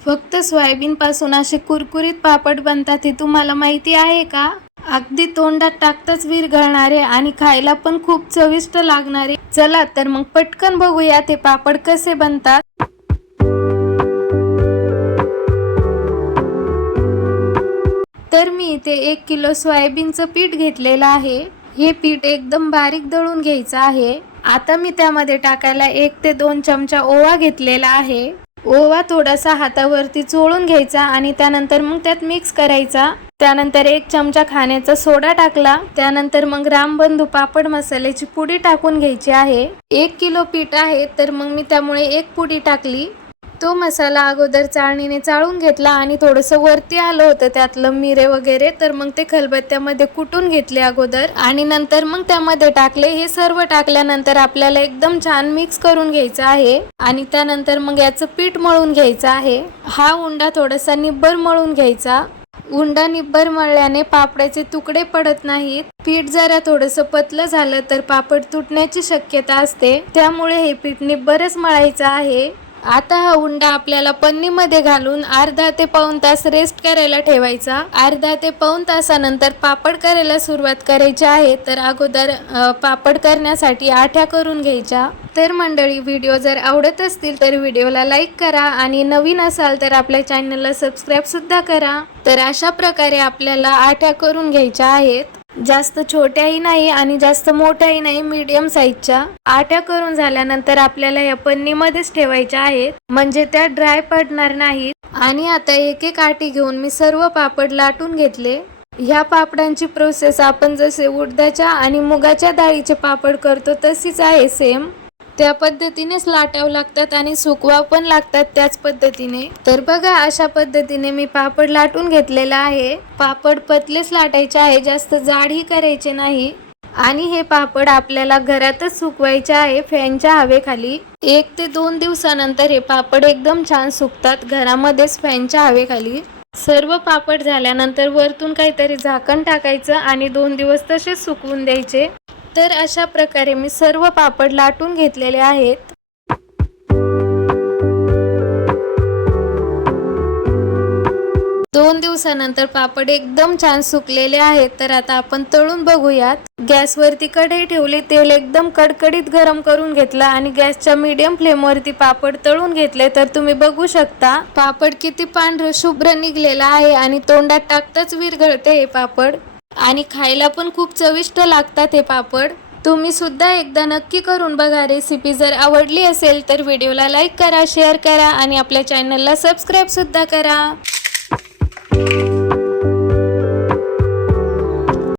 फक्त सोयाबीन पासून असे कुरकुरीत पापड बनतात हे तुम्हाला माहिती आहे का? अगदी तोंडात टाकताच विरघळणारे आणि खायला पण खूप चविष्ट लागणारे. चला तर मग पटकन बघूया ते पापड कसे बनतात. तर मी इथे 1 किलो सोयाबीनचं पीठ घेतलेलं आहे. हे पीठ एकदम बारीक दळून घ्यायचं आहे. आता मी त्यामध्ये टाकायला 1 ते 2 चमचा ओवा घेतलेला आहे. ओवा थोडासा हातावरती चोळून घ्यायचा आणि त्यानंतर मग त्यात मिक्स करायचा. त्यानंतर 1 चमचा खाण्याचा सोडा टाकला. त्यानंतर मग रामबंधू पापड मसाल्याची पुडी टाकून घ्यायची आहे. 1 किलो पीठ आहे तर मग मी त्यामुळे 1 पुडी टाकली. तो मसाला अगोदर चाळणीने चाळून घेतला आणि थोडंसं वरती आलं होतं त्यातलं मिरे वगैरे, तर मग ते खलबत्त्यामध्ये कुटून घेतले अगोदर आणि नंतर मग त्यामध्ये टाकले. हे सर्व टाकल्यानंतर आपल्याला एकदम छान मिक्स करून घ्यायचं आहे आणि त्यानंतर मग याचं पीठ मळून घ्यायचं आहे. हा उंडा थोडासा निब्बर मळून घ्यायचा. उंडा निब्बर मळल्याने पापडाचे तुकडे पडत नाहीत. पीठ जरा थोडंसं पतलं झालं तर पापड तुटण्याची शक्यता असते, त्यामुळे हे पीठ निब्बरच मळायचं आहे. आता हा उंडा आपल्याला पन्नीमध्ये घालून अर्धा ते पाऊण तास रेस्ट करायला ठेवायचा. अर्धा ते पाऊण तासानंतर पापड करायला सुरुवात करायची आहे. तर अगोदर पापड करण्यासाठी आठ्या करून घ्यायच्या. तर मंडळी, व्हिडिओ जर आवडत असतील तर व्हिडिओला लाईक करा आणि नवीन असाल तर आपल्या चॅनलला सबस्क्राईब सुद्धा करा. तर अशा प्रकारे आपल्याला आठ्या करून घ्यायच्या आहेत. जास्त छोट्याही नाही आणि जास्त मोठ्याही नाही, मीडियम साईजच्या. आट्या करून झाल्यानंतर आपल्याला या पन्नीमध्येच ठेवायच्या आहेत, म्हणजे त्या ड्राय पडणार नाहीत. आणि आता एक एक आटी घेऊन मी सर्व पापड लाटून घेतले. ह्या पापडांची प्रोसेस आपण जसे उडदाच्या आणि मुगाच्या डाळीचे पापड करतो तशीच आहे सेम. त्या पद्धतीनेच लाटावं लागतात आणि सुकवावं पण लागतात त्याच पद्धतीने. तर बघा, अशा पद्धतीने मी पापड लाटून घेतलेला आहे. पापड पतलेच लाटायचे आहे, जास्त जाडही करायचे नाही. आणि हे पापड आपल्याला घरातच सुकवायचे आहे फॅनच्या हवेखाली. 1 ते 2 दिवसानंतर हे पापड एकदम छान सुकतात घरामध्येच फॅनच्या हवेखाली. सर्व पापड झाल्यानंतर वरतून काहीतरी झाकण टाकायचं आणि 2 दिवस तसेच सुकवून द्यायचे. तर अशा प्रकारे मी सर्व पापड लाटून घेतलेले आहेत. दोन दिवसानंतर पापड एकदम छान सुकलेले आहेत. तर आता आपण तळून बघूयात. गॅसवरती कढई ठेवली, तेल एकदम कडकडीत गरम करून घेतलं आणि गॅसच्या मीडियम फ्लेमवरती पापड तळून घेतले. तर तुम्ही बघू शकता पापड किती पांढरं शुभ्र निघलेला आहे आणि तोंडात टाकताच विरघळते हे पापड. आणि खायला पण खूप चविष्ट लागतात हे पापड. तुम्ही सुद्धा एकदा नक्की करून बघा. रेसिपी जर आवडली असेल तर व्हिडिओला लाईक करा, शेअर करा आणि आपल्या चॅनलला सबस्क्राईब सुद्धा करा.